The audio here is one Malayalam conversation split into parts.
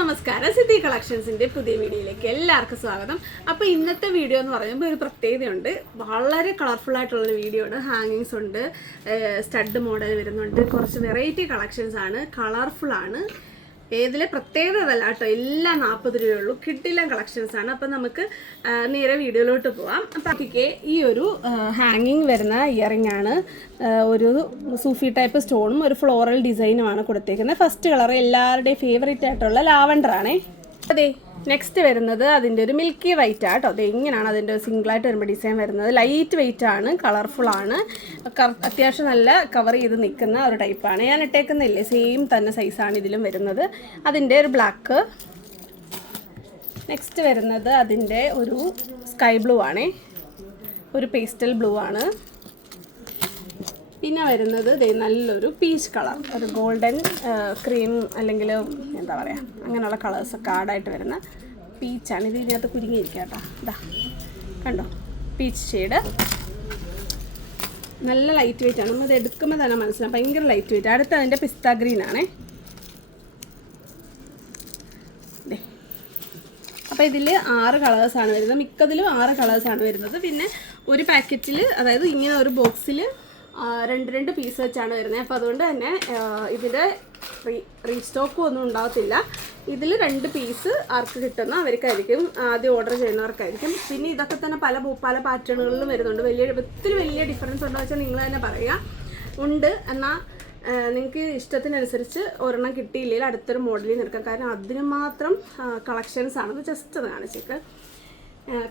നമസ്കാരം. സിദ്ധി കളക്ഷൻസിന്റെ പുതിയ വീഡിയോയിലേക്ക് എല്ലാവർക്കും സ്വാഗതം. അപ്പോൾ ഇന്നത്തെ വീഡിയോ എന്ന് പറയുമ്പോൾ ഒരു പ്രത്യേകതയുണ്ട്. വളരെ കളർഫുൾ ആയിട്ടുള്ള ഒരു വീഡിയോ ആണ്. ഹാങ്ങിങ്സ് ഉണ്ട് സ്റ്റഡ് മോഡൽ വരുന്നുണ്ട്. കുറച്ച് വെറൈറ്റി കളക്ഷൻസ് ആണ്. കളർഫുൾ ആണ്. ഏതിലെ പ്രത്യേകത അതല്ല കേട്ടോ എല്ലാം നാൽപ്പത് രൂപയുള്ളൂ കിട്ടില്ല കളക്ഷൻസ് ആണ്. അപ്പം നമുക്ക് നേരെ വീഡിയോയിലോട്ട് പോവാം. അപ്പം ഈ ഒരു ഹാങ്ങിങ് വരുന്ന ഇയറിംഗ് ആണ്. ഒരു സൂഫി ടൈപ്പ് സ്റ്റോണും ഒരു ഫ്ലോറൽ ഡിസൈനുമാണ് കൊടുത്തേക്കുന്നത്. ഫസ്റ്റ് കളർ എല്ലാവരുടെയും ഫേവറേറ്റ് ആയിട്ടുള്ള ലാവണ്ടർ ആണേ അതെ നെക്സ്റ്റ് വരുന്നത് അതിന്റെ ഒരു മിൽക്കി വൈറ്റ് ആട്ടോ അത് എങ്ങനെയാണ് അതിന്റെ സിംഗിളായിട്ട് വരുമ്പോൾ ഡിസൈൻ വരുന്നത്. ലൈറ്റ് വെയിറ്റ് ആണ് കളർഫുൾ ആണ്. അത്യാവശ്യം നല്ല കവർ ചെയ്ത് നിൽക്കുന്ന ഒരു ടൈപ്പാണ് ഞാൻ ഇട്ടേക്കുന്നില്ലേ? സെയിം തന്നെ സൈസാണ് ഇതിലും വരുന്നത്. അതിന്റെ ഒരു ബ്ലാക്ക് നെക്സ്റ്റ് വരുന്നത് അതിന്റെ ഒരു സ്കൈ ബ്ലൂ ആണേ. ഒരു പേസ്റ്റൽ ബ്ലൂ ആണ്. പിന്നെ വരുന്നത് ദേ നല്ലൊരു പീച്ച് കളർ ഒരു ഗോൾഡൻ ക്രീം അല്ലെങ്കിൽ എന്താ പറയുക അങ്ങനെയുള്ള കളേഴ്സൊക്കെ ആഡായിട്ട് വരുന്ന പീച്ചാണ് ഇത് ഇതിനകത്ത് കുരുങ്ങിയിരിക്കുക കേട്ടോ. ഇതാ കണ്ടോ? പീച്ച് ഷെയ്ഡ് നല്ല ലൈറ്റ് വെയിറ്റ് ആണ്. നമ്മളിത് എടുക്കുമ്പോൾ തന്നെ മനസ്സിലാവും. ഭയങ്കര ലൈറ്റ് വെയിറ്റ് അടുത്ത അതിന്റെ പിസ്ത ഗ്രീൻ ആണേ. അപ്പോൾ ഇതിൽ ആറ് കളേഴ്സാണ് വരുന്നത്. മിക്കതിലും ആറ് കളേഴ്സാണ് വരുന്നത്. പിന്നെ ഒരു പാക്കറ്റിൽ അതായത് ഇങ്ങനെ ഒരു ബോക്സിൽ രണ്ട് രണ്ട് പീസ് വെച്ചാണ് വരുന്നത് അപ്പോൾ അതുകൊണ്ട് തന്നെ ഇതിന്റെ റീ റീസ്റ്റോക്കും ഒന്നും ഉണ്ടാകത്തില്ല ഇതിൽ രണ്ട് പീസ് ആർക്ക് കിട്ടുന്ന അവർക്കായിരിക്കും ആദ്യം ഓർഡർ ചെയ്യുന്നവർക്കായിരിക്കും. പിന്നെ ഇതൊക്കെ തന്നെ പല പല പാറ്റേണുകളിലും വരുന്നുണ്ട്. വലിയ ഒത്തിരി വലിയ ഡിഫറൻസ് ഉണ്ടോ വെച്ചാൽ നിങ്ങൾ തന്നെ പറയുക ഉണ്ട്. എന്നാൽ നിങ്ങൾക്ക് ഇഷ്ടത്തിനനുസരിച്ച് ഒരെണ്ണം കിട്ടിയില്ലെങ്കിൽ അടുത്തൊരു മോഡലിൽ നിൽക്കാം കാരണം അതിന് മാത്രം കളക്ഷൻസ് ആണ് ജസ്റ്റ് ഒന്ന് കാണിച്ചേക്ക്.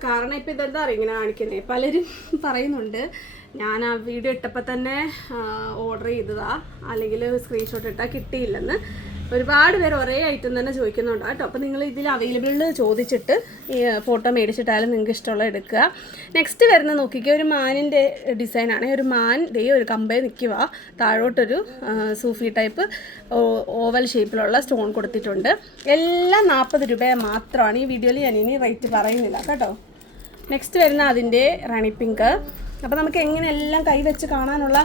കാരണം ഇപ്പം ഇതെന്താ അറിയാം ഇങ്ങനെ കാണിക്കുന്നത് പലരും പറയുന്നുണ്ട് ഞാൻ ആ വീഡിയോ ഇട്ടപ്പോൾ തന്നെ ഓർഡർ ചെയ്തതാ. അല്ലെങ്കിൽ സ്ക്രീൻഷോട്ട് ഇട്ടാൽ കിട്ടിയില്ലെന്ന്. ഒരുപാട് പേര് ഒരേ ഐറ്റം തന്നെ ചോദിക്കുന്നുണ്ട് കേട്ടോ. അപ്പോൾ നിങ്ങൾ ഇതിൽ അവൈലബിൾ ചോദിച്ചിട്ട് ഈ ഫോട്ടോ മേടിച്ചിട്ടായാലും നിങ്ങൾക്ക് ഇഷ്ടമുള്ള എടുക്കുക. നെക്സ്റ്റ് വരുന്ന നോക്കിക്കുക ഒരു മാനിന്റെ ഡിസൈനാണ് ഒരു മാൻ ദേ ഒരു കമ്പേ നിൽക്കുക താഴോട്ടൊരു സൂഫി ടൈപ്പ് ഓവൽ ഷേപ്പിലുള്ള സ്റ്റോൺ കൊടുത്തിട്ടുണ്ട്. എല്ലാം നാൽപ്പത് രൂപ മാത്രമാണ്. ഈ വീഡിയോയിൽ ഞാൻ ഇനി റേറ്റ് പറയുന്നില്ല കേട്ടോ. നെക്സ്റ്റ് വരുന്ന അതിന്റെ റാണി പിങ്ക് അപ്പോൾ നമുക്ക് എങ്ങനെയെല്ലാം കൈ വെച്ച് കാണാനുള്ള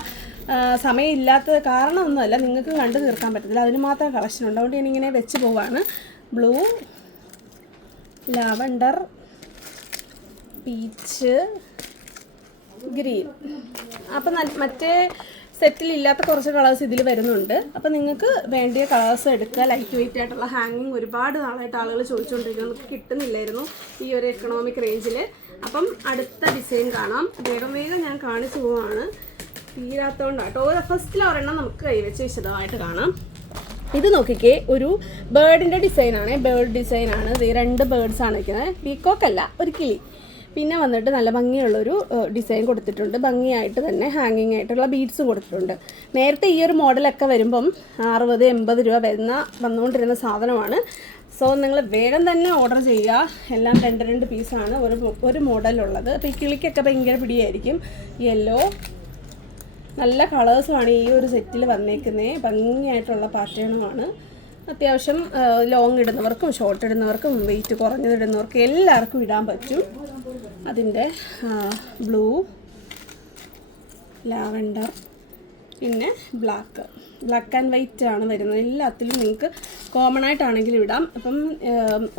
സമയമില്ലാത്ത സമയമില്ലാത്തത് കാരണമൊന്നുമല്ല. നിങ്ങൾക്ക് കണ്ടു തീർക്കാൻ പറ്റത്തില്ല. അതിന് മാത്രം കളക്ഷൻ ഉണ്ട്. അതുകൊണ്ട് ഞാനിങ്ങനെ വെച്ച് പോവാണ്. Blue lavender peach green. അപ്പം മറ്റേ സെറ്റിൽ ഇല്ലാത്ത കുറച്ച് കളേഴ്സ് ഇതിൽ വരുന്നുണ്ട്. അപ്പം നിങ്ങൾക്ക് വേണ്ടിയ കളേഴ്സ് എടുക്കുക. ലൈറ്റ് വെയിറ്റ് ആയിട്ടുള്ള ഹാങ്ങിങ് ഒരുപാട് നാളായിട്ട് ആളുകൾ ചോദിച്ചുകൊണ്ടിരിക്കുന്നു. നമുക്ക് കിട്ടുന്നില്ലായിരുന്നു ഈ ഒരു എക്കണോമിക് റേഞ്ചിൽ അപ്പം അടുത്ത ഡിസൈൻ കാണാം. വേഗം വേഗം ഞാൻ കാണിച്ചു പോവാണ്. തീരാത്തോണ്ടാട്ടോ ഫസ്റ്റിൽ ഒരെണ്ണം നമുക്ക് കൈവച്ച് വിശദമായിട്ട് കാണാം. ഇത് നോക്കിക്കേ ഒരു ബേർഡിന്റെ ഡിസൈനാണ് ബേർഡ് ഡിസൈനാണ് ഇത് രണ്ട് ബേർഡ്സ് ആണ് വയ്ക്കുന്നത് പീക്കോക്ക് അല്ല ഒരു കിളി. പിന്നെ വന്നിട്ട് നല്ല ഭംഗിയുള്ളൊരു ഡിസൈൻ കൊടുത്തിട്ടുണ്ട്. ഭംഗിയായിട്ട് തന്നെ ഹാങ്ങിങ് ആയിട്ടുള്ള ബീഡ്സ് കൊടുത്തിട്ടുണ്ട്. നേരത്തെ ഈ ഒരു മോഡലൊക്കെ വരുമ്പം അറുപത് എൺപത് രൂപ വരുന്ന വന്നുകൊണ്ടിരുന്ന സാധനമാണ്. സോ നിങ്ങൾ വേഗം തന്നെ ഓർഡർ ചെയ്യുക. എല്ലാം രണ്ട് രണ്ട് പീസാണ് ഒരു ഒരു മോഡലുള്ളത് അപ്പോൾ ഈ കിളിക്കൊക്കെ ഭയങ്കര പിടിയായിരിക്കും. യെല്ലോ നല്ല കളേഴ്സുമാണ് ഈ ഒരു സെറ്റിൽ വന്നേക്കുന്നത് ഭംഗിയായിട്ടുള്ള പാറ്റേണുമാണ് അത്യാവശ്യം ലോങ് ഇടുന്നവർക്കും ഷോർട്ട് ഇടുന്നവർക്കും വെയിറ്റ് കുറഞ്ഞതിടുന്നവർക്കും എല്ലാവർക്കും ഇടാൻ പറ്റും. അതിന്റെ ബ്ലൂ ലാവണ്ടർ പിന്നെ ബ്ലാക്ക് ബ്ലാക്ക് ആൻഡ് വൈറ്റ് ആണ് വരുന്നത്. എല്ലാത്തിലും നിങ്ങൾക്ക് കോമൺ ആയിട്ടാണെങ്കിലും ഇടാം. അപ്പം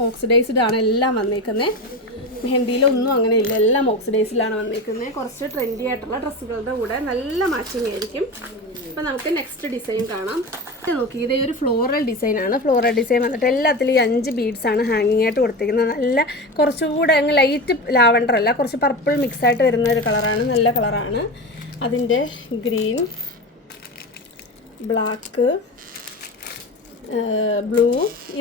ഓക്സിഡൈസ്ഡ് ആണ് എല്ലാം വന്നേക്കുന്നത് മെഹന്തിയിലൊന്നും അങ്ങനെ ഇല്ല എല്ലാം ഓക്സിഡൈസിലാണ് വന്നിരിക്കുന്നത്. കുറച്ച് ട്രെൻഡി ആയിട്ടുള്ള ഡ്രസ്സുകളുടെ കൂടെ നല്ല മാച്ചിങ് ആയിരിക്കും. അപ്പം നമുക്ക് നെക്സ്റ്റ് ഡിസൈൻ കാണാം. നോക്കി ഇത് ഒരു ഫ്ലോറൽ ഡിസൈൻ ആണ്. ഫ്ലോറൽ ഡിസൈൻ വന്നിട്ട് എല്ലാത്തിലും ഈ അഞ്ച് ബീഡ്സ് ആണ് ഹാങ്ങിങ് ആയിട്ട് കൊടുത്തിരിക്കുന്നത്. നല്ല കുറച്ചുകൂടെ അങ്ങ് ലൈറ്റ് ലാവണ്ടർ അല്ല കുറച്ച് പർപ്പിൾ മിക്സ് ആയിട്ട് വരുന്ന ഒരു കളറാണ് നല്ല കളറാണ് അതിന്റെ ഗ്രീൻ ബ്ലാക്ക് ബ്ലൂ.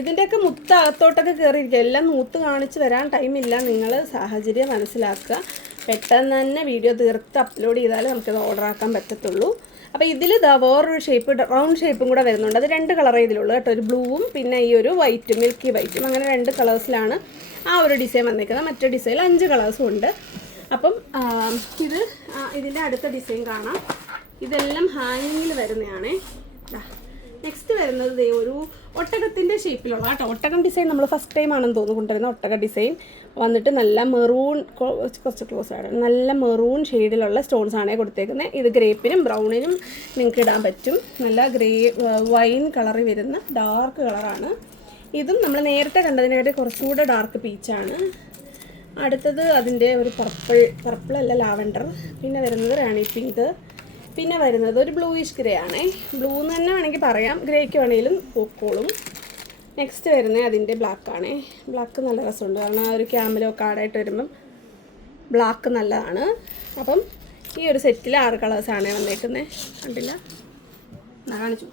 ഇതിന്റെയൊക്കെ മുത്ത് അകത്തോട്ടൊക്കെ കയറിയിരിക്കുക എല്ലാം മൂത്ത് കാണിച്ച് വരാൻ ടൈമില്ല നിങ്ങൾ സാഹചര്യം മനസ്സിലാക്കുക. പെട്ടെന്ന് തന്നെ വീഡിയോ തീർത്ത് അപ്ലോഡ് ചെയ്താലേ നമുക്കിത് ഓർഡർ ആക്കാൻ പറ്റത്തുള്ളൂ. അപ്പോൾ ഇതിൽ ഇതാ വേറൊരു ഷേപ്പ് റൗണ്ട് ഷേപ്പും കൂടെ വരുന്നുണ്ട്. അത് രണ്ട് കളറേ ഇതിലുള്ളൂ കേട്ടോ. ഒരു ബ്ലൂവും പിന്നെ ഈ ഒരു വൈറ്റും മിൽക്കി വൈറ്റും അങ്ങനെ രണ്ട് കളേഴ്സിലാണ് ആ ഒരു ഡിസൈൻ വന്നിരിക്കുന്നത് മറ്റേ ഡിസൈനിൽ അഞ്ച് കളേഴ്സും ഉണ്ട്. അപ്പം ഇത് ഇതിന്റെ അടുത്ത ഡിസൈൻ കാണാം. ഇതെല്ലാം ഹാങ്ങിങ്ങിൽ വരുന്നതാണേ ദാ. നെക്സ്റ്റ് വരുന്നത് ദേ ഒരു ഒട്ടകത്തിന്റെ ഷേപ്പിലുള്ള കേട്ടോ. ഒട്ടകം ഡിസൈൻ നമ്മൾ ഫസ്റ്റ് ടൈം ആണെന്ന് തോന്നുന്നു കൊണ്ടുവരുന്ന ഒട്ടക ഡിസൈൻ വന്നിട്ട് നല്ല മെറൂൺ കുറച്ച് ക്ലോസ് ആണ് നല്ല മെറൂൺ ഷെയ്ഡിലുള്ള സ്റ്റോൺസ് ആണ് കൊടുത്തേക്കുന്നത് ഇത് ഗ്രേപ്പിനും ബ്രൗണിനും നിങ്ങൾക്ക് ഇടാൻ പറ്റും. നല്ല ഗ്രേ വൈൻ കളറിൽ വരുന്ന ഡാർക്ക് കളറാണ് ഇതും നമ്മൾ നേരത്തെ കണ്ടതിനായിട്ട് കുറച്ചുകൂടെ ഡാർക്ക് പീച്ചാണ് അടുത്തത് അതിന്റെ ഒരു പർപ്പിൾ പർപ്പിൾ അല്ല ലാവൻഡർ പിന്നെ വരുന്നത് റാണി പിങ്ക് പിന്നെ വരുന്നത് ഒരു ബ്ലൂയിഷ് ഗ്രേ ആണേ. ബ്ലൂ എന്ന് തന്നെ വേണമെങ്കിൽ പറയാം. ഗ്രേക്ക് വേണമെങ്കിലും പൂക്കോളും. നെക്സ്റ്റ് വരുന്നത് അതിന്റെ ബ്ലാക്ക് ആണ്. ബ്ലാക്ക് നല്ല രസമുണ്ട്. കാരണം ആ ഒരു ക്യാമലോ കാർഡായിട്ട് വരുമ്പം ബ്ലാക്ക് നല്ലതാണ്. അപ്പം ഈ ഒരു സെറ്റിൽ ആറ് കളേഴ്സാണ് വന്നേക്കുന്നത് കണ്ടില്ല? കാണിച്ചു.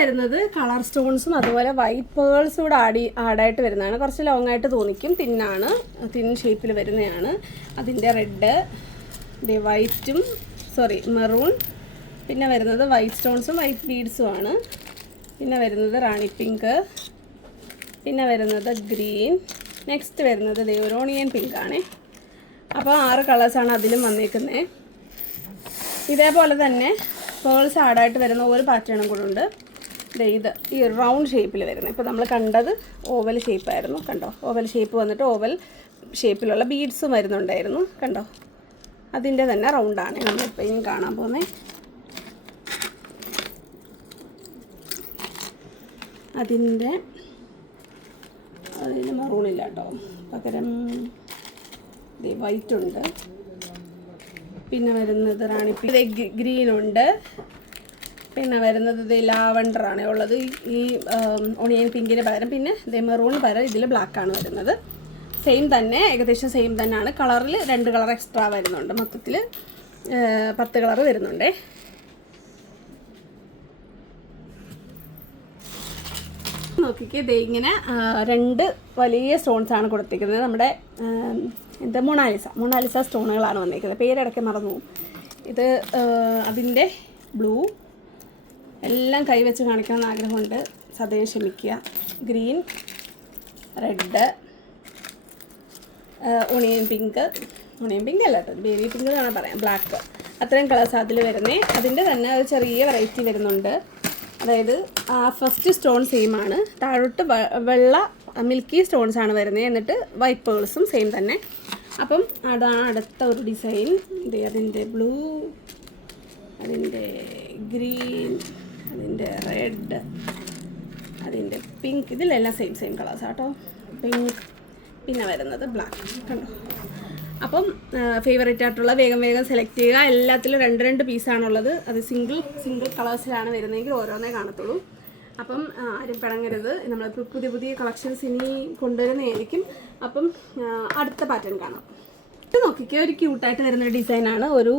വരുന്നത് കളർ സ്റ്റോൺസും അതുപോലെ വൈറ്റ് പേൾസും കൂടെ ആടി ആഡായിട്ട് വരുന്നതാണ്. കുറച്ച് ലോങ് ആയിട്ട് തോന്നിക്കും. തിന്നാണ് തിൻ ഷേപ്പിൽ വരുന്നതാണ്. അതിന്റെ റെഡ് വൈറ്റും സോറി മെറൂൺ പിന്നെ വരുന്നത് വൈറ്റ് സ്റ്റോൺസും വൈറ്റ് ബീഡ്സും ആണ്. പിന്നെ വരുന്നത് റാണി പിങ്ക് പിന്നെ വരുന്നത് ഗ്രീൻ നെക്സ്റ്റ് വരുന്നത് ദേ ഒരു പിങ്ക് ആണേ. അപ്പോൾ ആറ് കളേഴ്സാണ് അതിലും വന്നേക്കുന്നത് ഇതേപോലെ തന്നെ പേൾസ് ആഡായിട്ട് വരുന്ന ഒരു പാറ്റേണും കൂടെ ഉണ്ട്. ഇത് ഈ റൗണ്ട് ഷേപ്പിൽ വരുന്നത് ഇപ്പോൾ നമ്മൾ കണ്ടത് ഓവൽ ഷേപ്പായിരുന്നു കണ്ടോ? ഓവൽ ഷേപ്പ് വന്നിട്ട് ഓവൽ ഷേപ്പിലുള്ള ബീഡ്സും വരുന്നുണ്ടായിരുന്നു. കണ്ടോ? അതിന്റെ തന്നെ റൗണ്ടാണ് നമ്മളിപ്പോൾ ഇനി കാണാൻ പോകുന്നത് അതിന്റെ അതിന് മറൂണില്ല കേട്ടോ. പകരം വൈറ്റ് ഉണ്ട്. പിന്നെ വരുന്നത് റാണി ഗ്രീൻ ഉണ്ട്. പിന്നെ വരുന്നത് ഇത് ലാവണ്ടർ ആണ് ഉള്ളത്. ഈ ഓണിയൻ പിങ്കിന് പകരം. പിന്നെ ഇത് മെറൂണിന് പകരം ഇതിൽ ബ്ലാക്ക് ആണ് വരുന്നത്. സെയിം തന്നെ ഏകദേശം സെയിം തന്നെയാണ്. കളറിൽ രണ്ട് കളർ എക്സ്ട്രാ വരുന്നുണ്ട്. മൊത്തത്തിൽ പത്ത് കളർ വരുന്നുണ്ടേ. നോക്കിക്കേ ദേ ഇങ്ങനെ രണ്ട് വലിയ സ്റ്റോൺസ് ആണ് കൊടുത്തിരിക്കുന്നത്. നമ്മുടെ എന്താ മൊണാലിസ മൊണാലിസ സ്റ്റോണുകളാണ് വന്നിരിക്കുന്നത്. പേരിടയ്ക്ക് മറന്നു. ഇത് അതിന്റെ ബ്ലൂ എല്ലാം കൈവച്ച് കാണിക്കണമെന്ന് ആഗ്രഹമുണ്ട്. സദയം ക്ഷമിക്കുക. Green red onion pink. Onion pink അല്ല കേട്ടോ ബേബി പിങ്ക് എന്നാണ് പറയാം ബ്ലാക്ക്. അത്രയും കളേഴ്സ് അതിൽ വരുന്നേ. അതിന്റെ തന്നെ ഒരു ചെറിയ വെറൈറ്റി വരുന്നുണ്ട്. അതായത് ഫസ്റ്റ് സ്റ്റോൺ സെയിം ആണ്. താഴോട്ട് വെള്ള മിൽക്കി സ്റ്റോൺസ് ആണ് വരുന്നത് എന്നിട്ട് വൈറ്റ് പേൾസും സെയിം തന്നെ. അപ്പം അതാണ് അടുത്ത ഒരു ഡിസൈൻ അതിന്റെ ബ്ലൂ അതിന്റെ ഗ്രീൻ അതിന്റെ റെഡ് അതിന്റെ പിങ്ക് ഇതിലെല്ലാം സെയിം സെയിം കളേഴ്സ് ആട്ടോ പിങ്ക് പിന്നെ വരുന്നത് ബ്ലാക്ക് കണ്ടോ? അപ്പം ഫേവറേറ്റ് ആയിട്ടുള്ള വേഗം വേഗം സെലക്ട് ചെയ്യുക. എല്ലാത്തിലും രണ്ട് രണ്ട് പീസാണുള്ളത് അത് സിംഗിൾ സിംഗിൾ കളേഴ്സിലാണ് വരുന്നതെങ്കിൽ ഓരോന്നേ കാണത്തുള്ളൂ. അപ്പം ആരും പിണങ്ങരുത്. നമ്മൾ പുതിയ പുതിയ കളക്ഷൻസ് ഇനി കൊണ്ടുവരുന്നതായിരിക്കും. അപ്പം അടുത്ത പാറ്റേൺ കാണാം. ഇത് നോക്കിക്കുക ഒരു ക്യൂട്ടായിട്ട് വരുന്ന ഡിസൈനാണ് ഒരു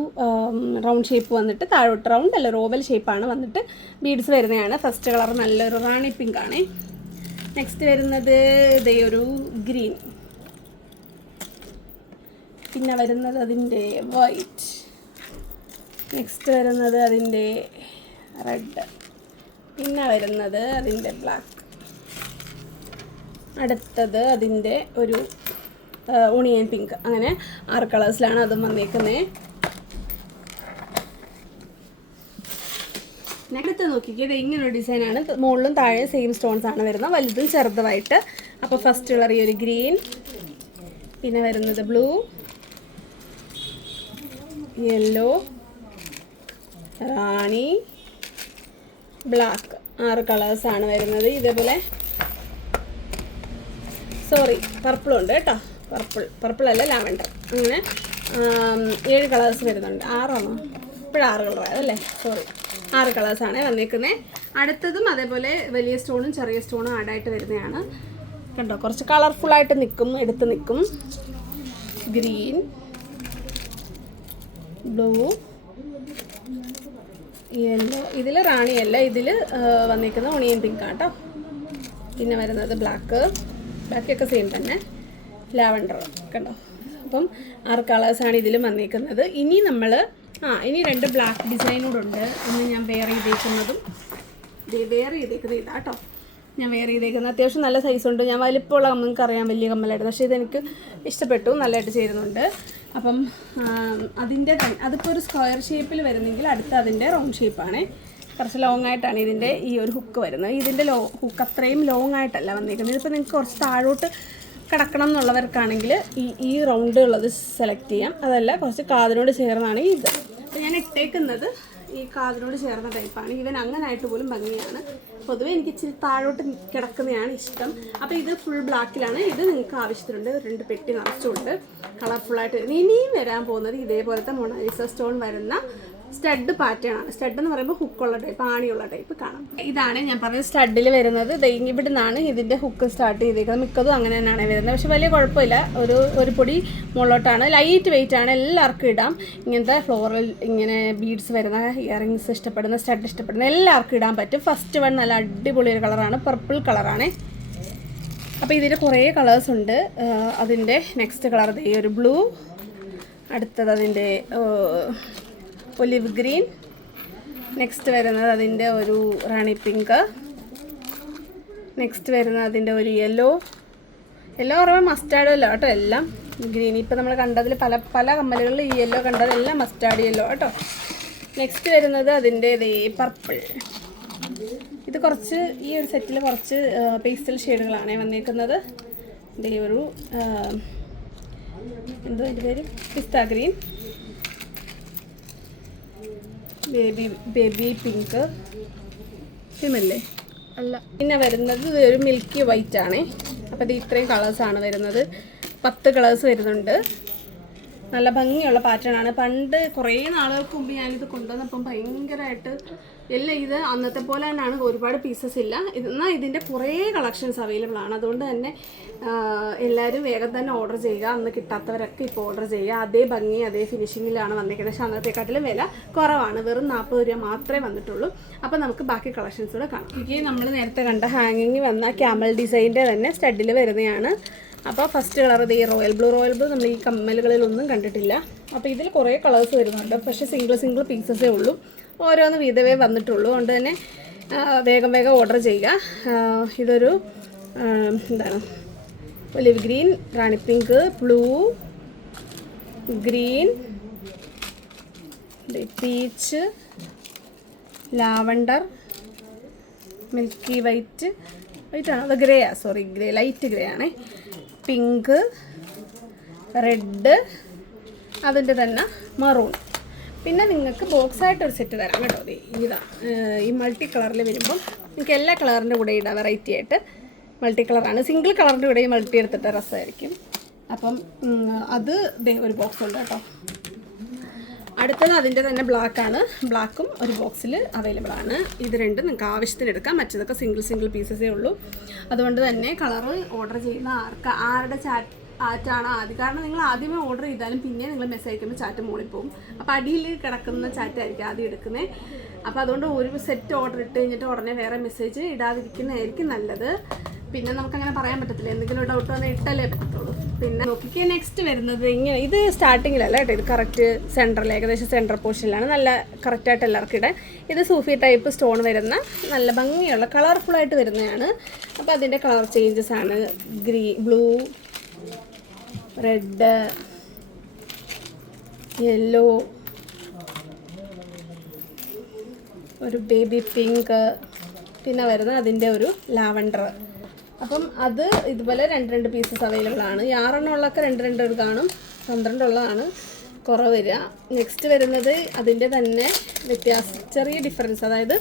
റൗണ്ട് ഷേപ്പ് വന്നിട്ട് താഴോട്ട് റൗണ്ട് അല്ല ഓവൽ ഷേപ്പാണ് വന്നിട്ട് ബീഡ്സ് വരുന്നതാണ്. ഫസ്റ്റ് കളർ നല്ലൊരു റാണി പിങ്ക് നെക്സ്റ്റ് വരുന്നത് ഇതേ ഒരു ഗ്രീൻ പിന്നെ വരുന്നത് അതിന്റെ വൈറ്റ് നെക്സ്റ്റ് വരുന്നത് അതിന്റെ റെഡ് പിന്നെ വരുന്നത് അതിന്റെ ബ്ലാക്ക് അടുത്തത് അതിന്റെ ഒരു ഉണിയൻ പിങ്ക് അങ്ങനെ ആറ് കളേഴ്സിലാണ് അതും വന്നേക്കുന്നത് അടുത്ത് നോക്കിക്കേ ഇത് ഇങ്ങനെ ഒരു ഡിസൈനാണ് മുകളിലും താഴെ സെയിം സ്റ്റോൺസ് ആണ് വരുന്നത്. വലുതും ചെറുതുമായിട്ട്. അപ്പോൾ ഫസ്റ്റ് കളർ ഈ ഒരു ഗ്രീൻ പിന്നെ വരുന്നത് ബ്ലൂ യെല്ലോ റാണി ബ്ലാക്ക് ആറ് കളേഴ്സാണ് വരുന്നത്. ഇതേപോലെ സോറി പർപ്പിളും ഉണ്ട് കേട്ടോ. പർപ്പിൾ പർപ്പിൾ അല്ല ലാവൻഡർ അങ്ങനെ ഏഴ് കളേഴ്സ് വരുന്നുണ്ട്. ആറാണോ? ഇപ്പോഴും ആറ് കളറായതല്ലേ സോറി ആറ് കളേഴ്സാണ് വന്നേക്കുന്നത് അടുത്തതും അതേപോലെ വലിയ സ്റ്റോണും ചെറിയ സ്റ്റോണും ആഡായിട്ട് വരുന്നതാണ്. കണ്ടോ? കുറച്ച് കളർഫുള്ളായിട്ട് നിൽക്കും എടുത്ത് നിൽക്കും. Green blue yellow. ഇതിൽ റാണിയല്ല ഇതിൽ വന്നിരിക്കുന്ന ഒണിയൻ പിങ്ക് ആട്ടോ. പിന്നെ വരുന്നത് ബ്ലാക്ക് ബാക്കിയൊക്കെ സെയിം തന്നെ. ലാവണ്ടർ കണ്ടോ? അപ്പം ആറ് കളേഴ്സാണ് ഇതിലും വന്നിരിക്കുന്നത്. ഇനി നമ്മൾ ആ ഇനി രണ്ട് ബ്ലാക്ക് ഡിസൈൻ ഉണ്ട്. ഒന്ന് ഞാൻ വെയർ ചെയ്തേക്കുന്നതും. വെയർ ചെയ്തേക്കുന്നത് ഇതാട്ടോ ഞാൻ വെയർ ചെയ്തേക്കുന്നത് അത്യാവശ്യം നല്ല സൈസുണ്ട് ഞാൻ വലിപ്പമുള്ള നിങ്ങൾക്ക് അറിയാം വലിയ കമ്മലായിട്ട്. പക്ഷേ ഇതെനിക്ക് ഇഷ്ടപ്പെട്ടു. നല്ലതായിട്ട് ചേരുന്നുണ്ട്. അപ്പം അതിന്റെ അതിപ്പോൾ ഒരു സ്ക്വയർ ഷേപ്പിൽ വരുന്നെങ്കിൽ അടുത്ത അതിന്റെ റൗണ്ട് ഷേപ്പാണ് കുറച്ച് ലോങ് ആയിട്ടാണ് ഇതിന്റെ ഈ ഒരു ഹുക്ക് വരുന്നത്. ഇതിന്റെ ലോ ഹുക്ക് അത്രയും ലോങ് ആയിട്ടല്ല വന്നിരിക്കുന്നത്. ഇതിപ്പോൾ നിങ്ങൾക്ക് കുറച്ച് താഴോട്ട് കിടക്കണം എന്നുള്ളവർക്കാണെങ്കിൽ ഈ ഈ റൗണ്ട് ഉള്ളത് സെലക്ട് ചെയ്യാം. അതല്ല കുറച്ച് കാതിനോട് ചേർന്നാണ് ഇത്. അപ്പോൾ ഞാൻ ഇട്ടേക്കുന്നത് ഈ കാതിനോട് ചേർന്ന ടൈപ്പാണ്. ഈവൻ അങ്ങനായിട്ട് പോലും ഭംഗിയാണ്. പൊതുവേ എനിക്ക് ഇച്ചിരി താഴോട്ട് കിടക്കുന്നതാണ് ഇഷ്ടം. അപ്പോൾ ഇത് ഫുൾ ബ്ലാക്കിലാണ് ഇത് നിങ്ങൾക്ക് ആവശ്യത്തിനുണ്ട്. രണ്ട് പെട്ടി നിറച്ചുണ്ട്. കളർഫുള്ളായിട്ട് ഇനിയും വരാൻ പോകുന്നത് ഇതേപോലത്തെ മൊണാലിസ സ്റ്റോൺ വരുന്ന സ്റ്റഡ് പാറ്റേൺ ആണ്. സ്റ്റഡ് എന്ന് പറയുമ്പോൾ ഹുക്കുള്ള ടൈപ്പ് ആണിയുള്ള ടൈപ്പ് കാണാം. ഇതാണ് ഞാൻ പറഞ്ഞത് സ്റ്റഡിൽ വരുന്നത്. ഇവിടെ നിന്നാണ് ഇതിന്റെ ഹുക്ക് സ്റ്റാർട്ട് ചെയ്തേക്കുന്നത്. മിക്കതും അങ്ങനെ തന്നെയാണ് വരുന്നത്. പക്ഷേ വലിയ കുഴപ്പമില്ല. ഒരു ഒരു പൊടി മുകളിലോട്ടാണ്. ലൈറ്റ് വെയിറ്റ് ആണ്. എല്ലാവർക്കും ഇടാം. ഇങ്ങനത്തെ ഫ്ലോറൽ ഇങ്ങനെ ബീഡ്സ് വരുന്ന ഇയറിങ്സ് ഇഷ്ടപ്പെടുന്ന സ്റ്റഡ് ഇഷ്ടപ്പെടുന്ന എല്ലാവർക്കും ഇടാൻ പറ്റും. ഫസ്റ്റ് വൺ നല്ല അടിപൊളി ഒരു കളറാണ് പർപ്പിൾ കളറാണ് അപ്പോൾ ഇതിൽ കുറേ കളേഴ്സ് ഉണ്ട്. അതിന്റെ നെക്സ്റ്റ് കളർ ഈ ഒരു ബ്ലൂ അടുത്തത് അതിന്റെ ഒലിവ് ഗ്രീൻ. നെക്സ്റ്റ് വരുന്നത് അതിന്റെ ഒരു റാണി പിങ്ക്. നെക്സ്റ്റ് വരുന്നത് അതിന്റെ ഒരു യെല്ലോ യെല്ലോ പറയുമ്പോൾ മസ്റ്റാർഡ് യെല്ലോ കേട്ടോ എല്ലാം. ഗ്രീൻ ഇപ്പോൾ നമ്മൾ കണ്ടതിൽ പല പല കമ്മലുകളിൽ ഈ യെല്ലോ കണ്ടതെല്ലാം മസ്റ്റാർഡ് യെല്ലോ കേട്ടോ നെക്സ്റ്റ് വരുന്നത് അതിന്റെ ഇതേ പർപ്പിൾ ഇത് കുറച്ച് ഈ ഒരു സെറ്റിൽ കുറച്ച് പേസ്റ്റൽ ഷെയ്ഡുകളാണ് വന്നേക്കുന്നത്. ഇതേ ഒരു എന്തോ അതിന്റെ പേര്? Pista green baby baby pink. ഹിമല്ലേ അല്ല. പിന്നെ വരുന്നത് ഒരു മിൽക്കി വൈറ്റ് ആണേ അപ്പോൾ ഇത് ഇത്രയും കളേഴ്സാണ് വരുന്നത്. പത്ത് കളേഴ്സ് വരുന്നുണ്ട്. നല്ല ഭംഗിയുള്ള പാറ്റേൺ ആണ്. പണ്ട് കുറേ നാളുകൾക്ക് മുമ്പ് ഞാനിത് കൊണ്ടുവന്നപ്പം ഭയങ്കരമായിട്ട് ഇല്ല ഇത് അന്നത്തെ പോലെ തന്നെയാണ്. ഒരുപാട് പീസസ് ഇല്ല. എന്നാൽ ഇതിന്റെ കുറേ കളക്ഷൻസ് അവൈലബിൾ ആണ്. അതുകൊണ്ട് തന്നെ എല്ലാവരും വേഗം തന്നെ ഓർഡർ ചെയ്യുക. അന്ന് കിട്ടാത്തവരൊക്കെ ഇപ്പോൾ ഓർഡർ ചെയ്യുക. അതേ ഭംഗി അതേ ഫിനിഷിങ്ങിലാണ് വന്നിരിക്കുന്നത് പക്ഷേ അന്നത്തെക്കാട്ടിലും വില കുറവാണ്. വെറും നാൽപ്പത് രൂപ മാത്രമേ വന്നിട്ടുള്ളൂ. അപ്പോൾ നമുക്ക് ബാക്കി കളക്ഷൻസ് കൂടെ കാണാം. ഈ നമ്മൾ നേരത്തെ കണ്ട ഹാങ്ങിങ് വന്ന ക്യാമൽ ഡിസൈന്റെ തന്നെ സ്റ്റഡിൽ വരുന്നതാണ്. അപ്പോൾ ഫസ്റ്റ് കളർ ഇത് ഈ റോയൽ ബ്ലൂ റോയൽ ബ്ലൂ നമ്മൾ ഈ കമ്മലുകളിലൊന്നും കണ്ടിട്ടില്ല. അപ്പോൾ ഇതിൽ കുറേ കളേഴ്സ് വരുന്നുണ്ട്. പക്ഷേ സിംഗിൾ സിംഗിൾ പീസസേ ഉള്ളൂ. ഓരോന്ന് വീതവേ വന്നിട്ടുള്ളൂ. അതുകൊണ്ട് തന്നെ വേഗം വേഗം ഓർഡർ ചെയ്യുക. ഇതൊരു എന്താണ്? Olive green rani pink blue green peach lavender milky white white ആണ്. അത് ഗ്രേ ആ സോറി ഗ്രേ ലൈറ്റ് ഗ്രേ ആണേ. പിങ്ക് റെഡ് അതിന്റെ തന്നെ മറൂൺ. പിന്നെ നിങ്ങൾക്ക് ബോക്സ് ആയിട്ട് ഒരു സെറ്റ് തരാം കേട്ടോ. ദേ ഇതാ ഈ മൾട്ടി കളറിൽ വരുമ്പം നിങ്ങൾക്ക് എല്ലാ കളറിന്റെ കൂടെ ഇടാം വെറൈറ്റി ആയിട്ട്. മൾട്ടി കളറാണ്. സിംഗിൾ കളറിന്റെ കൂടെ മൾട്ടി എടുത്തിട്ട് രസമായിരിക്കും. അപ്പം അത് ഒരു ബോക്സ് ഉണ്ട് കേട്ടോ. അടുത്തത് അതിന്റെ തന്നെ ബ്ലാക്ക് ആണ് ബ്ലാക്കും ഒരു ബോക്സിൽ അവൈലബിൾ ആണ്. ഇത് രണ്ടും നിങ്ങൾക്ക് ആവശ്യത്തിന് എടുക്കാം. മറ്റതൊക്കെ സിംഗിൾ സിംഗിൾ പീസസേ ഉള്ളൂ. അതുകൊണ്ട് തന്നെ കളറ് ഓർഡർ ചെയ്യുന്ന ആർക്ക് ആരുടെ ചാറ്റ് ചാറ്റാണ് ആദ്യം. കാരണം നിങ്ങൾ ആദ്യമേ ഓർഡർ ചെയ്താലും പിന്നെ നിങ്ങൾ മെസ്സേജ് അയക്കുമ്പോൾ ചാറ്റ് മൂളിപ്പോവും അപ്പോൾ അടിയിൽ കിടക്കുന്ന ചാറ്റായിരിക്കും ആദ്യം എടുക്കുന്നത് അപ്പോൾ അതുകൊണ്ട് ഒരു സെറ്റ് ഓർഡർ ഇട്ട് കഴിഞ്ഞിട്ട് ഉടനെ വേറെ മെസ്സേജ് ഇടാതിരിക്കുന്നതായിരിക്കും നല്ലത്. പിന്നെ നമുക്ക് അങ്ങനെ പറയാൻ പറ്റത്തില്ല. എന്തെങ്കിലും ഡൗട്ട് വന്നാൽ ഇട്ടല്ലേ പറ്റത്തുള്ളൂ. പിന്നെ നോക്കിക്കേ നെക്സ്റ്റ് വരുന്നത് ഇങ്ങനെ ഇത് സ്റ്റാർട്ടിങ്ങിലല്ല കേട്ടോ. ഇത് കറക്റ്റ് സെന്ററിൽ ഏകദേശം സെന്റർ പോർഷനിലാണ് നല്ല കറക്റ്റായിട്ട് എല്ലാവർക്കും ഇടാൻ. ഇത് സൂഫി ടൈപ്പ് സ്റ്റോൺ വരുന്ന നല്ല ഭംഗിയുള്ള കളർഫുള്ളായിട്ട് വരുന്നതാണ്. അപ്പോൾ അതിന്റെ കളർ ചേഞ്ചസ് ആണ്. ഗ്രീ ബ്ലൂ റെഡ് യെല്ലോ ഒരു ബേബി പിങ്ക് പിന്നെ വരുന്നത് അതിന്റെ ഒരു ലാവണ്ടർ. അപ്പം അത് ഇതുപോലെ രണ്ട് രണ്ട് പീസസ് അവൈലബിൾ ആണ്. ഈ ആറെണ്ണം ഉള്ളതൊക്കെ രണ്ട് രണ്ട് കാണും. പന്ത്രണ്ട് ഉള്ളതാണ്. കുറവ് വരിക. നെക്സ്റ്റ് വരുന്നത് അതിന്റെ തന്നെ വ്യത്യാസം ചെറിയ ഡിഫറൻസ് അതായത്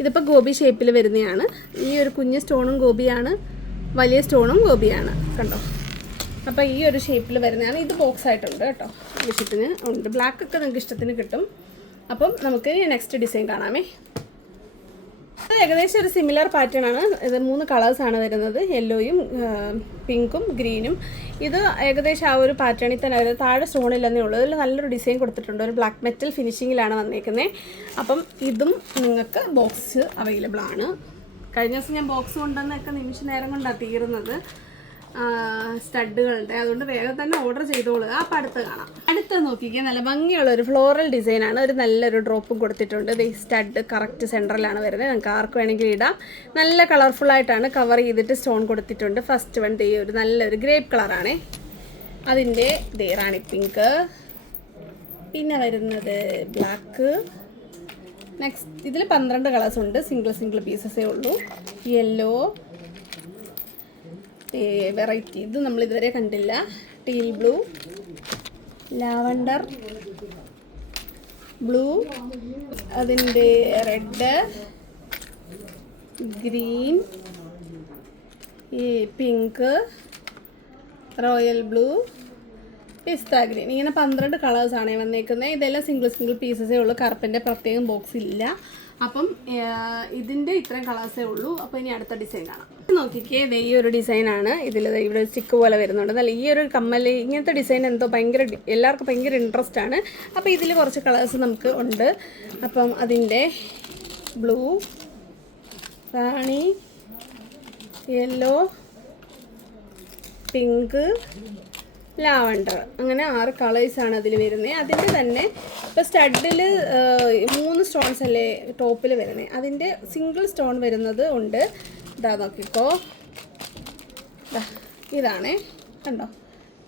ഇതിപ്പോൾ ഗോപി ഷേപ്പിൽ വരുന്നതാണ് ഈ ഒരു കുഞ്ഞ് സ്റ്റോണും ഗോപിയാണ്. വലിയ സ്റ്റോണും ഗോപിയാണ്. കണ്ടോ? അപ്പോൾ ഈ ഒരു ഷേപ്പിൽ വരുന്നതാണ്. ഇത് ബോക്സ് ആയിട്ടുണ്ട് കേട്ടോ. ഇഷ്ടത്തിന് ഉണ്ട്. ബ്ലാക്ക് ഒക്കെ നിങ്ങൾക്ക് ഇഷ്ടത്തിന് കിട്ടും. അപ്പം നമുക്ക് നെക്സ്റ്റ് ഡിസൈൻ കാണാമേ. ഏകദേശം ഒരു സിമിലർ പാറ്റേൺ ആണ്. ഇത് മൂന്ന് കളേഴ്സ് ആണ് വരുന്നത്. യെല്ലോയും പിങ്കും ഗ്രീനും ഇത് ഏകദേശം ആ ഒരു പാറ്റേണിൽ തന്നെ വരുന്നത് താഴെ സ്റ്റോണില്ലെന്നേ ഉള്ളൂ. ഇതിൽ നല്ലൊരു ഡിസൈൻ കൊടുത്തിട്ടുണ്ട്. ഒരു ബ്ലാക്ക് മെറ്റൽ ഫിനിഷിങ്ങിലാണ് വന്നേക്കുന്നത് അപ്പം ഇതും നിങ്ങൾക്ക് ബോക്സ് അവൈലബിൾ ആണ്. കഴിഞ്ഞ ദിവസം ഞാൻ ബോക്സ് കൊണ്ടുവന്നൊക്കെ നിമിഷ നേരം കൊണ്ടാണ് തീർന്നത്. സ്റ്റഡുകളുടെ. അതുകൊണ്ട് വേഗം തന്നെ ഓർഡർ ചെയ്തോളുക അപ്പം അടുത്ത് കാണാം. അടുത്ത് നോക്കിക്കുക നല്ല ഭംഗിയുള്ള ഒരു ഫ്ലോറൽ ഡിസൈനാണ് ഒരു നല്ലൊരു ഡ്രോപ്പും കൊടുത്തിട്ടുണ്ട്. ഈ സ്റ്റഡ് കറക്റ്റ് സെന്ററിലാണ് വരുന്നത്. നിങ്ങൾക്ക് ആർക്ക് വേണമെങ്കിൽ ഇടാം. നല്ല കളർഫുൾ ആയിട്ടാണ് കവർ ചെയ്തിട്ട് സ്റ്റോൺ കൊടുത്തിട്ടുണ്ട്. ഫസ്റ്റ് വൺ ഈ ഒരു നല്ലൊരു ഗ്രേപ്പ് കളറാണ് അതിന്റെ ദേ റാണി പിങ്ക് പിന്നെ വരുന്നത് ബ്ലാക്ക് നെക്സ്റ്റ് ഇതിൽ പന്ത്രണ്ട് കളേഴ്സ് ഉണ്ട്. സിംഗിൾ സിംഗിൾ പീസസേ ഉള്ളൂ. യെല്ലോ വെറൈറ്റി ഇത് നമ്മൾ ഇതുവരെ കണ്ടില്ല. ടീൽ ബ്ലൂ ലാവണ്ടർ ബ്ലൂ അതിന്റെ റെഡ് ഗ്രീൻ ഈ pink royal blue pista green ഇങ്ങനെ പന്ത്രണ്ട് കളേഴ്സാണ് വന്നേക്കുന്നത് ഇതെല്ലാം സിംഗിൾ സിംഗിൾ പീസസേ ഉള്ളൂ. കറുപ്പിന്റെ പ്രത്യേകം ബോക്സ് ഇല്ല. അപ്പം ഇതിന്റെ ഇത്രയും കളേഴ്സേ ഉള്ളൂ. അപ്പോൾ ഇനി അടുത്ത ഡിസൈൻ കാണാം. നോക്കിക്കേ ഇത് ഈ ഒരു ഡിസൈനാണ്. ഇതിൽ ഇവിടെ സ്റ്റിക്ക് പോലെ വരുന്നുണ്ട്. നല്ല ഈ ഒരു കമ്മൽ ഇങ്ങനത്തെ ഡിസൈൻ എന്തോ ഭയങ്കര എല്ലാവർക്കും ഭയങ്കര ഇൻട്രസ്റ്റ് ആണ്. അപ്പോൾ ഇതിൽ കുറച്ച് കളേഴ്സ് നമുക്ക് ഉണ്ട്. അപ്പം അതിന്റെ blue rani yellow pink lavender അങ്ങനെ ആറ് കളേഴ്സാണ് അതിൽ വരുന്നത് അതിന്റെ തന്നെ ഇപ്പോൾ സ്റ്റഡിൽ മൂന്ന് സ്റ്റോൺസ് അല്ലേ ടോപ്പിൽ വരുന്നത് അതിന്റെ സിംഗിൾ സ്റ്റോൺ വരുന്നത് ഉണ്ട്. ഇതാ നോക്കിക്കോ. ഇതാണേ. കണ്ടോ?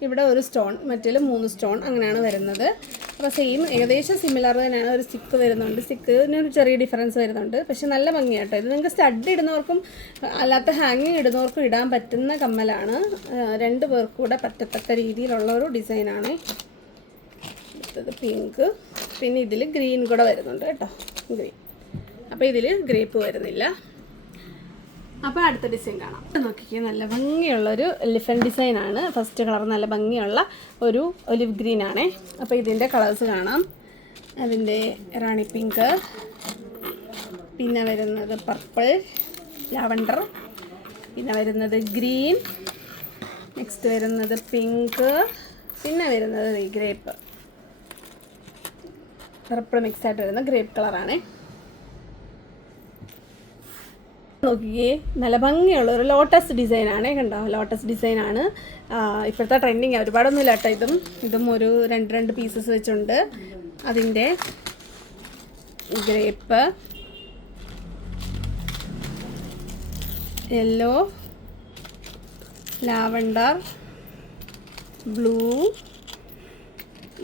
ഇവിടെ ഒരു സ്റ്റോൺ മറ്റേൽ മൂന്ന് സ്റ്റോൺ അങ്ങനെയാണ് വരുന്നത്. അപ്പോൾ സെയിം ഏകദേശം സിമിലർ തന്നെയാണ് ഒരു സ്റ്റിക്ക് വരുന്നുണ്ട്. സ്റ്റിക്കിന് ഒരു ചെറിയ ഡിഫറൻസ് വരുന്നുണ്ട്. പക്ഷെ നല്ല ഭംഗിയാട്ടോ. ഇത് നിങ്ങൾക്ക് സ്റ്റഡ് ഇടുന്നവർക്കും അല്ലാത്ത ഹാങ്ങിങ് ഇടുന്നവർക്കും ഇടാൻ പറ്റുന്ന കമ്മലാണ്. രണ്ട് പേർക്കും കൂടെ പറ്റത്തക്ക രീതിയിലുള്ള ഒരു ഡിസൈനാണ് അടുത്തത് പിങ്ക് പിന്നെ ഇതിൽ ഗ്രീൻ കൂടെ വരുന്നുണ്ട് കേട്ടോ. ഗ്രീൻ അപ്പോൾ ഇതിൽ ഗ്രേപ്പ് വരുന്നില്ല. അപ്പോൾ അടുത്ത ഡിസൈൻ കാണാം. നോക്കിക്കേ നല്ല ഭംഗിയുള്ള എലിഫന്റ് ഡിസൈൻ ആണ്. ഫസ്റ്റ് കളർ നല്ല ഭംഗിയുള്ള ഒരു ഒലിവ് ഗ്രീൻ ആണേ. അപ്പോൾ ഇതിന്റെ കളേഴ്സ് കാണാം. അതിന്റെ റാണി പിങ്ക് പിന്നെ വരുന്നത് പർപ്പിൾ ലാവണ്ടർ പിന്നെ വരുന്നത് ഗ്രീൻ നെക്സ്റ്റ് വരുന്നത് പിങ്ക് പിന്നെ വരുന്നത് ഗ്രേപ്പ് പർപ്പിൾ മിക്സ് ആയിട്ട് വരുന്ന ഗ്രേപ്പ് കളറാണേ നോക്കിയേ നല്ല ഭംഗിയുള്ള ഒരു ലോട്ടസ് ഡിസൈൻ ആണ് കണ്ടോ? ലോട്ടസ് ഡിസൈൻ ആണ്. ഇപ്പോഴത്തെ ട്രെൻഡിങ് ഒരുപാടൊന്നും ഇല്ല കേട്ടോ ഇതും. ഇതും ഒരു രണ്ട് രണ്ട് പീസസ് വെച്ചുണ്ട് അതിന്റെ grape yellow lavender blue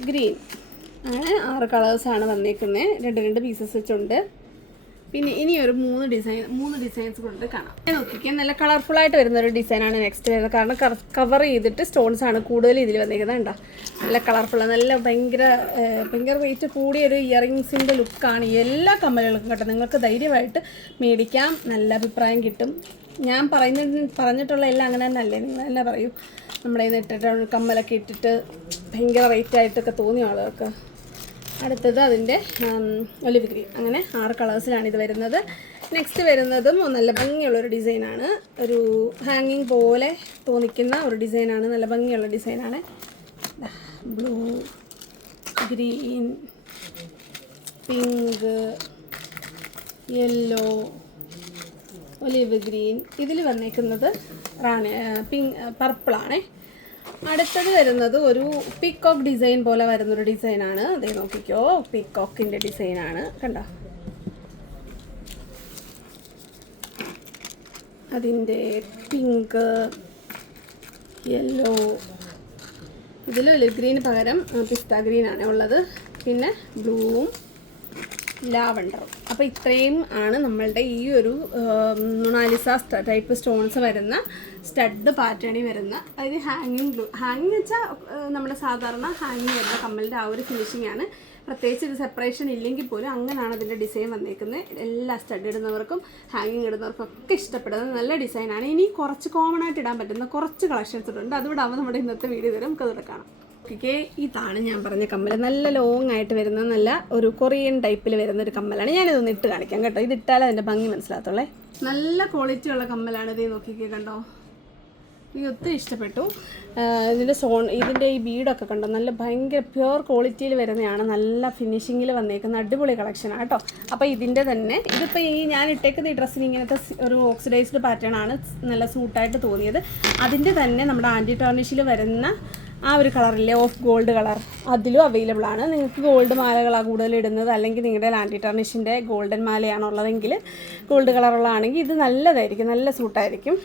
green അങ്ങനെ ആറ് കളേഴ്സാണ് വന്നേക്കുന്നത് രണ്ട് രണ്ട് പീസസ് വെച്ചുണ്ട് പിന്നെ ഇനി ഒരു മൂന്ന് ഡിസൈൻ മൂന്ന് ഡിസൈൻസ് കൊണ്ട് കാണാം. നോക്കിക്കാൻ നല്ല കളർഫുൾ ആയിട്ട് വരുന്ന ഒരു ഡിസൈനാണ് നെക്സ്റ്റ് വരുന്നത്. കാരണം കവർ ചെയ്തിട്ട് സ്റ്റോൺസ് ആണ് കൂടുതൽ ഇതിൽ വന്നിരിക്കുന്നത് കണ്ടോ? നല്ല കളർഫുൾ നല്ല ഭയങ്കര ഭയങ്കര റേറ്റ് കൂടിയ ഒരു ഇയറിങ്സിന്റെ ലുക്കാണ് എല്ലാ കമ്മലുകൾക്കും കേട്ടോ. നിങ്ങൾക്ക് ധൈര്യമായിട്ട് മേടിക്കാം. നല്ല അഭിപ്രായം കിട്ടും. ഞാൻ പറയുന്ന പറഞ്ഞിട്ടുള്ള എല്ലാം അങ്ങനെ തന്നെ അല്ലേ? നിങ്ങൾ തന്നെ പറയൂ. നമ്മുടെ ഇന്ന് ഇട്ടിട്ട് കമ്മലൊക്കെ ഇട്ടിട്ട് ഭയങ്കര റേറ്റ് ആയിട്ടൊക്കെ തോന്നിയ ആളുകൾക്ക്. അടുത്തത് അതിന്റെ ഒലിവ് ഗ്രീൻ അങ്ങനെ ആറ് കളേഴ്സിലാണ് ഇത് വരുന്നത്. നെക്സ്റ്റ് വരുന്നതും നല്ല ഭംഗിയുള്ളൊരു ഡിസൈനാണ് ഒരു ഹാങ്ങിങ് പോലെ തോന്നിക്കുന്ന ഒരു ഡിസൈനാണ് നല്ല ഭംഗിയുള്ള ഡിസൈനാണ് blue green pink yellow olive green ഇതിൽ വന്നേക്കുന്നത് റാണി പിങ്ക് പർപ്പിളാണേ അടുത്തത് വരുന്നത് ഒരു പിക്കോക്ക് ഡിസൈൻ പോലെ വരുന്നൊരു ഡിസൈനാണ് അതേ നോക്കിക്കോ പീക്കോക്കിന്റെ ഡിസൈനാണ് കണ്ടോ? അതിന്റെ പിങ്ക് യെല്ലോ ഇതിൽ ഗ്രീന് പകരം പിസ്ത ഗ്രീനാണ് ഉള്ളത്. പിന്നെ ബ്ലൂവും ലാവണ്ടറും. അപ്പോൾ ഇത്രയും ആണ് നമ്മളുടെ ഈ ഒരു മൊണാലിസ ടൈപ്പ് സ്റ്റോൺസ് വരുന്ന സ്റ്റഡ് പാറ്റേണിൽ വരുന്ന അതായത് ഹാങ്ങിങ് ഗ്ലൂ ഹാങ്ങിങ് വെച്ചാൽ നമ്മുടെ സാധാരണ ഹാങ്ങിങ് വരുന്ന കമ്മലിന്റെ ആ ഒരു ഫിനിഷിംഗ് ആണ്. പ്രത്യേകിച്ച് ഇത് സെപ്പറേഷൻ ഇല്ലെങ്കിൽ പോലും അങ്ങനെയാണ് അതിന്റെ ഡിസൈൻ വന്നേക്കുന്നത്. എല്ലാ സ്റ്റഡ് ഇടുന്നവർക്കും ഹാങ്ങിങ് ഇടുന്നവർക്കും ഒക്കെ ഇഷ്ടപ്പെടുന്ന നല്ല ഡിസൈനാണ് ഇനി കുറച്ച് കോമൺ ആയിട്ട് ഇടാൻ പറ്റുന്ന കുറച്ച് കളക്ഷൻസ് ഉണ്ട് അതുകൂടെ ആവുമ്പോൾ നമ്മുടെ ഇന്നത്തെ വീഡിയോ തരും നമുക്ക് അതുകൂടെ കാണാം. ഓക്കെ ഇതാണ് ഞാൻ പറഞ്ഞ കമ്മൽ നല്ല ലോങ് ആയിട്ട് വരുന്ന നല്ല ഒരു കൊറിയൻ ടൈപ്പിൽ വരുന്ന ഒരു കമ്മലാണ്. ഞാനിതൊന്ന് ഇട്ട് കാണിക്കാം കേട്ടോ. ഇത് ഇട്ടാലേ അതിന്റെ ഭംഗി മനസ്സിലാത്തുള്ളേ നല്ല ക്വാളിറ്റി ഉള്ള കമ്മലാണ് ഇത് നോക്കിക്കേ കണ്ടോ? എനിക്ക് ഒത്തിരി ഇഷ്ടപ്പെട്ടു. ഇതിന്റെ സോൺ ഇതിന്റെ ഈ ബീഡൊക്കെ കണ്ടോ? നല്ല ഭയങ്കര പ്യുവർ ക്വാളിറ്റിയിൽ വരുന്നതാണ്. നല്ല ഫിനിഷിങ്ങിൽ വന്നേക്കുന്ന അടിപൊളി കളക്ഷനാണ് കേട്ടോ. അപ്പോൾ ഇതിന്റെ തന്നെ ഇതിപ്പോൾ ഈ ഞാൻ ഇട്ടേക്കുന്ന ഈ ഡ്രസ്സിന് ഇങ്ങനത്തെ ഒരു ഓക്സിഡൈസ്ഡ് പാറ്റേൺ ആണ് നല്ല സൂട്ടായിട്ട് തോന്നിയത്. അതിന്റെ തന്നെ നമ്മുടെ ആന്റി ടോർണിഷിൽ വരുന്ന ആ ഒരു കളറില്ലേ ഓഫ് ഗോൾഡ് കളർ അതിലും അവൈലബിൾ ആണ്. നിങ്ങൾക്ക് ഗോൾഡ് മാലകളാണ് കൂടുതൽ ഇടുന്നത് അല്ലെങ്കിൽ നിങ്ങളുടെ ലാൻഡി ടർണിഷിന്റെ ഗോൾഡൻ മാലയാണുള്ളതെങ്കിൽ ഗോൾഡ് കളറുള്ളതാണെങ്കിൽ ഇത് നല്ലതായിരിക്കും നല്ല സൂട്ടായിരിക്കും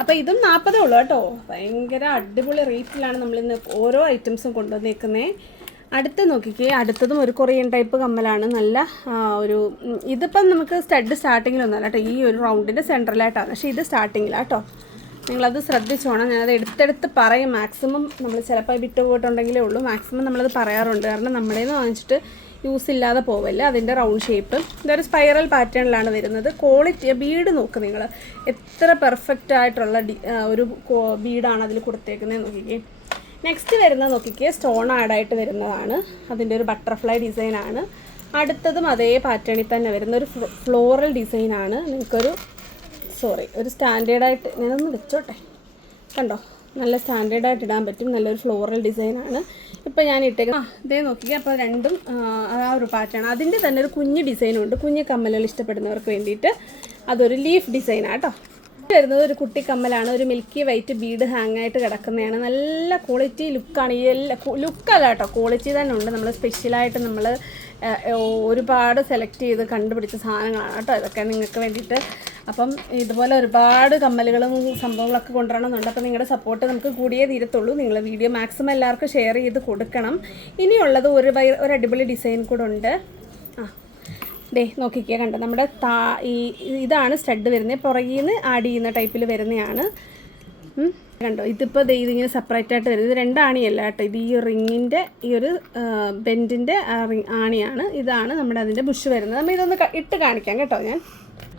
അപ്പോൾ ഇതും നാൽപ്പതേ ഉള്ളൂ കേട്ടോ. ഭയങ്കര അടിപൊളി റേറ്റിലാണ് നമ്മളിന്ന് ഓരോ ഐറ്റംസും കൊണ്ടുവന്നേക്കുന്നത് അടുത്ത് നോക്കിക്കേ അടുത്തതും ഒരു കൊറിയൻ ടൈപ്പ് കമ്മലാണ്. നല്ല ഒരു ഇതിപ്പം നമുക്ക് സ്റ്റഡ് സ്റ്റാർട്ടിങ്ങിലൊന്നല്ല കേട്ടോ. ഈ ഒരു റൗണ്ടിന്റെ സെൻട്രലായിട്ടാണ് പക്ഷേ ഇത് സ്റ്റാർട്ടിങ്ങിലാണ് കേട്ടോ. നിങ്ങളത് ശ്രദ്ധിച്ചോണം. ഞാനത് എടുത്തെടുത്ത് പറയും. മാക്സിമം നമ്മൾ ചിലപ്പോൾ വിട്ടു പോയിട്ടുണ്ടെങ്കിലേ ഉള്ളൂ. മാക്സിമം നമ്മളത് പറയാറുണ്ട്. കാരണം നമ്മളേന്ന് വാങ്ങിച്ചിട്ട് യൂസ് ഇല്ലാതെ പോവല്ല? അതിന്റെ റൗണ്ട് ഷേപ്പ് ഇതൊരു സ്പൈറൽ പാറ്റേണിലാണ് വരുന്നത്. ക്വാളിറ്റി ബീഡ് നോക്ക് നിങ്ങൾ എത്ര പെർഫെക്റ്റ് ആയിട്ടുള്ള ഒരു ബീഡാണ് അതിൽ കൊടുത്തേക്കുന്നത് നോക്കിക്കേ. നെക്സ്റ്റ് വരുന്ന നോക്കിക്കേ സ്റ്റോൺ ആഡായിട്ട് വരുന്നതാണ്. അതിന്റെ ഒരു ബട്ടർഫ്ലൈ ഡിസൈനാണ് അടുത്തതും അതേ പാറ്റേണിൽ തന്നെ വരുന്ന ഒരു ഫ്ലോറൽ ഡിസൈനാണ് നിങ്ങൾക്കൊരു സോറി ഒരു സ്റ്റാൻഡേർഡായിട്ട് ഞാനൊന്ന് വെച്ചോട്ടെ. കണ്ടോ? നല്ല സ്റ്റാൻഡേർഡായിട്ട് ഇടാൻ പറ്റും. നല്ലൊരു ഫ്ലോറൽ ഡിസൈനാണ് ഇപ്പോൾ ഞാൻ ഇട്ടേക്ക് ഇതേ നോക്കിക്കുക അപ്പോൾ രണ്ടും ആ, ഒരു പാറ്റേൺ അതിന്റെ തന്നെ ഒരു കുഞ്ഞ് ഡിസൈനും ഉണ്ട്. കുഞ്ഞ് കമ്മലുകൾ ഇഷ്ടപ്പെടുന്നവർക്ക് വേണ്ടിയിട്ട്. അതൊരു ലീഫ് ഡിസൈനാണ് കേട്ടോ വരുന്നത് ഒരു കുട്ടി കമ്മലാണ്. ഒരു മിൽക്കി വൈറ്റ് ബീഡ് ഹാങ് ആയിട്ട് കിടക്കുന്നതാണ്. നല്ല ക്വാളിറ്റി ലുക്കാണ് ഈ എല്ലാ ലുക്കല്ല കേട്ടോ ക്വാളിറ്റി തന്നെ ഉണ്ട്. നമ്മൾ സ്പെഷ്യലായിട്ട് നമ്മൾ ഒരുപാട് സെലക്ട് ചെയ്ത് കണ്ടുപിടിച്ച സാധനങ്ങളാണ് കേട്ടോ ഇതൊക്കെ നിങ്ങൾക്ക് വേണ്ടിയിട്ട്. അപ്പം ഇതുപോലെ ഒരുപാട് കമ്മലുകളും സംഭവങ്ങളൊക്കെ കൊണ്ടുവരണമെന്നുണ്ട്. അപ്പോൾ നിങ്ങളുടെ സപ്പോർട്ട് നമുക്ക് കൂടിയേ തീരത്തുള്ളൂ. നിങ്ങൾ വീഡിയോ മാക്സിമം എല്ലാവർക്കും ഷെയർ ചെയ്ത് കൊടുക്കണം. ഇനിയുള്ളത് ഒരു ഒരു അടിപൊളി ഡിസൈൻ കൂടെ ഉണ്ട്. ആ ദേ നോക്കിക്കുക കണ്ടോ? നമ്മുടെ താ ഈ ഇതാണ് സ്റ്റഡ് വരുന്നത്. പുറകിൽ നിന്ന് ആഡ് ചെയ്യുന്ന ടൈപ്പിൽ വരുന്നതാണ്. കണ്ടോ? ഇതിപ്പോൾ ദേ ഇതിങ്ങനെ സെപ്പറേറ്റ് ആയിട്ട് വരുന്നത്. ഇത് രണ്ടാണിയല്ല കേട്ടോ. ഇത് ഈ റിങ്ങിന്റെ ഈ ഒരു ബെൻഡിന്റെ ആണിയാണ്. ഇതാണ് നമ്മുടെ അതിന്റെ ബുഷ് വരുന്നത്. നമ്മൾ ഇതൊന്ന് ഇട്ട് കാണിക്കാം കേട്ടോ ഞാൻ.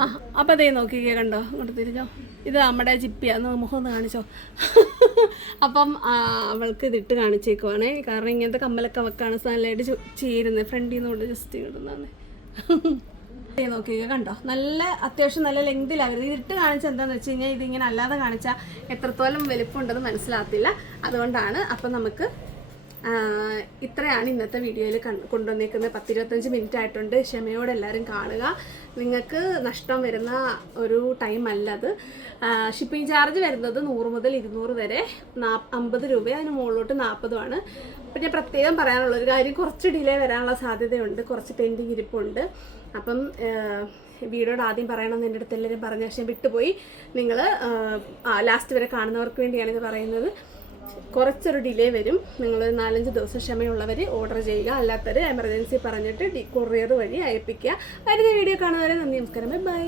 ആ അപ്പോൾ അതേ നോക്കിക്കേ കണ്ടോ? ഇങ്ങോട്ട് തിരിഞ്ഞോ? ഇത് നമ്മുടെ ചിപ്പിയാന്ന് മുഖം ഒന്ന് കാണിച്ചോ? അപ്പം അവൾക്ക് ഇതിട്ട് കാണിച്ചേക്കുവാണേ. കാരണം ഇങ്ങനത്തെ കമ്മലൊക്കെ വെക്കാണ് ചു- ചേരുന്നത് ഫ്രണ്ടിൽ നിന്നുകൊണ്ട് ജസ്റ്റ് ഇടുന്നതാണ്. നോക്കിയ കണ്ടോ? നല്ല അത്യാവശ്യം നല്ല ലെങ്തിലാകരുത് ഇതിട്ട് കാണിച്ച എന്താന്ന് വെച്ച് കഴിഞ്ഞാൽ ഇതിങ്ങനെ അല്ലാതെ കാണിച്ചാൽ എത്രത്തോളം വലിപ്പമുണ്ടെന്ന് മനസ്സിലാകത്തില്ല. അതുകൊണ്ടാണ് അപ്പം നമുക്ക് ഇത്രയാണ് ഇന്നത്തെ വീഡിയോയിൽ കൊണ്ടുവന്നേക്കുന്നത് പത്തിരുപത്തഞ്ച് മിനിറ്റ് ആയിട്ടുണ്ട്. ക്ഷമയോടെ എല്ലാവരും കാണുക. നിങ്ങൾക്ക് നഷ്ടം വരുന്ന ഒരു ടൈം അല്ല അത് ഷിപ്പിംഗ് ചാർജ് വരുന്നത് നൂറ് മുതൽ ഇരുന്നൂറ് വരെ. നാ അമ്പത് രൂപ അതിന് മുകളിലോട്ട് നാൽപ്പതുമാണ് പിന്നെ പ്രത്യേകം പറയാനുള്ള ഒരു കാര്യം കുറച്ച് ഡിലേ വരാനുള്ള സാധ്യതയുണ്ട്. കുറച്ച് പെൻഡിങ് ഇരിപ്പുണ്ട്. അപ്പം വീഡിയോയുടെ ആദ്യം പറയണമെന്ന് എന്റെ അടുത്ത് എല്ലാവരും പറഞ്ഞ പക്ഷേ വിട്ടുപോയി. നിങ്ങൾ ലാസ്റ്റ് വരെ കാണുന്നവർക്ക് വേണ്ടിയാണ് ഇത് പറയുന്നത്. കുറച്ചൊരു ഡിലേ വരും. നിങ്ങൾ നാലഞ്ച് ദിവസം ക്ഷമയുള്ളവർ ഓർഡർ ചെയ്യുക. അല്ലാത്തവർ എമർജൻസി പറഞ്ഞിട്ട് കൊറിയർ വഴി അയപ്പിക്കുക. വരുന്ന വീഡിയോ കാണുന്നവരെ നന്ദി നമസ്കാരം. ബൈ